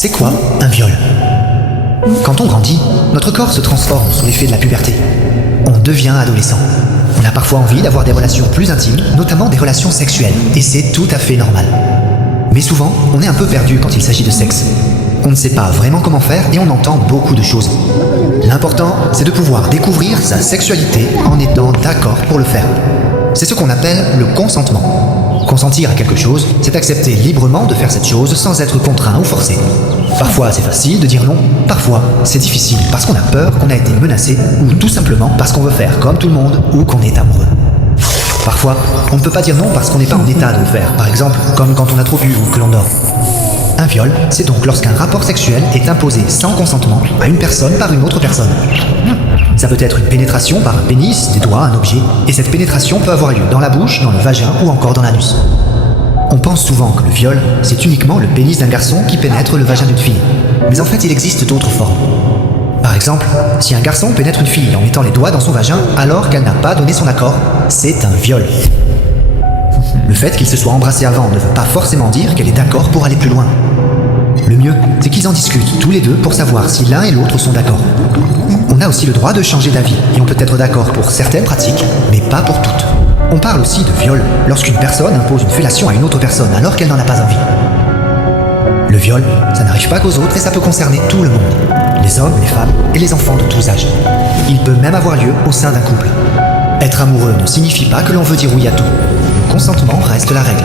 C'est quoi un viol? Quand on grandit, notre corps se transforme sous l'effet de la puberté. On devient adolescent. On a parfois envie d'avoir des relations plus intimes, notamment des relations sexuelles, et c'est tout à fait normal. Mais souvent, on est un peu perdu quand il s'agit de sexe. On ne sait pas vraiment comment faire et on entend beaucoup de choses. L'important, c'est de pouvoir découvrir sa sexualité en étant d'accord pour le faire. C'est ce qu'on appelle le consentement. Consentir à quelque chose, c'est accepter librement de faire cette chose sans être contraint ou forcé. Parfois c'est facile de dire non, parfois c'est difficile parce qu'on a peur, qu'on a été menacé, ou tout simplement parce qu'on veut faire comme tout le monde ou qu'on est amoureux. Parfois, on ne peut pas dire non parce qu'on n'est pas en état de le faire, par exemple comme quand on a trop bu ou que l'on dort. Un viol, c'est donc lorsqu'un rapport sexuel est imposé sans consentement à une personne par une autre personne. Ça peut être une pénétration par un pénis, des doigts, un objet, et cette pénétration peut avoir lieu dans la bouche, dans le vagin ou encore dans l'anus. On pense souvent que le viol, c'est uniquement le pénis d'un garçon qui pénètre le vagin d'une fille. Mais en fait, il existe d'autres formes. Par exemple, si un garçon pénètre une fille en mettant les doigts dans son vagin alors qu'elle n'a pas donné son accord, c'est un viol. Le fait qu'ils se soient embrassés avant ne veut pas forcément dire qu'elle est d'accord pour aller plus loin. Le mieux, c'est qu'ils en discutent tous les deux pour savoir si l'un et l'autre sont d'accord. On a aussi le droit de changer d'avis et on peut être d'accord pour certaines pratiques, mais pas pour toutes. On parle aussi de viol lorsqu'une personne impose une fellation à une autre personne alors qu'elle n'en a pas envie. Le viol, ça n'arrive pas qu'aux autres et ça peut concerner tout le monde. Les hommes, les femmes et les enfants de tous âges. Il peut même avoir lieu au sein d'un couple. Être amoureux ne signifie pas que l'on veut dire oui à tout. Le consentement reste la règle.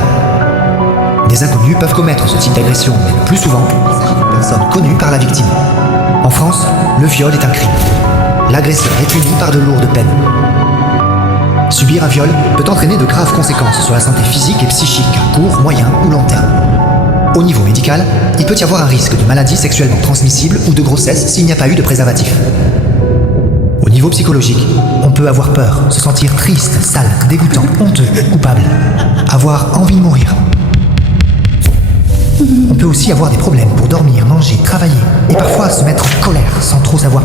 Des inconnus peuvent commettre ce type d'agression, mais le plus souvent, il s'agit de personnes connues par la victime. En France, le viol est un crime. L'agresseur est puni par de lourdes peines. Subir un viol peut entraîner de graves conséquences sur la santé physique et psychique à court, moyen ou long terme. Au niveau médical, il peut y avoir un risque de maladie sexuellement transmissible ou de grossesse s'il n'y a pas eu de préservatif. Au niveau psychologique, on peut avoir peur, se sentir triste, sale, dégoûtant, honteux, coupable, avoir envie de mourir. On peut aussi avoir des problèmes pour dormir, manger, travailler et parfois se mettre en colère sans trop savoir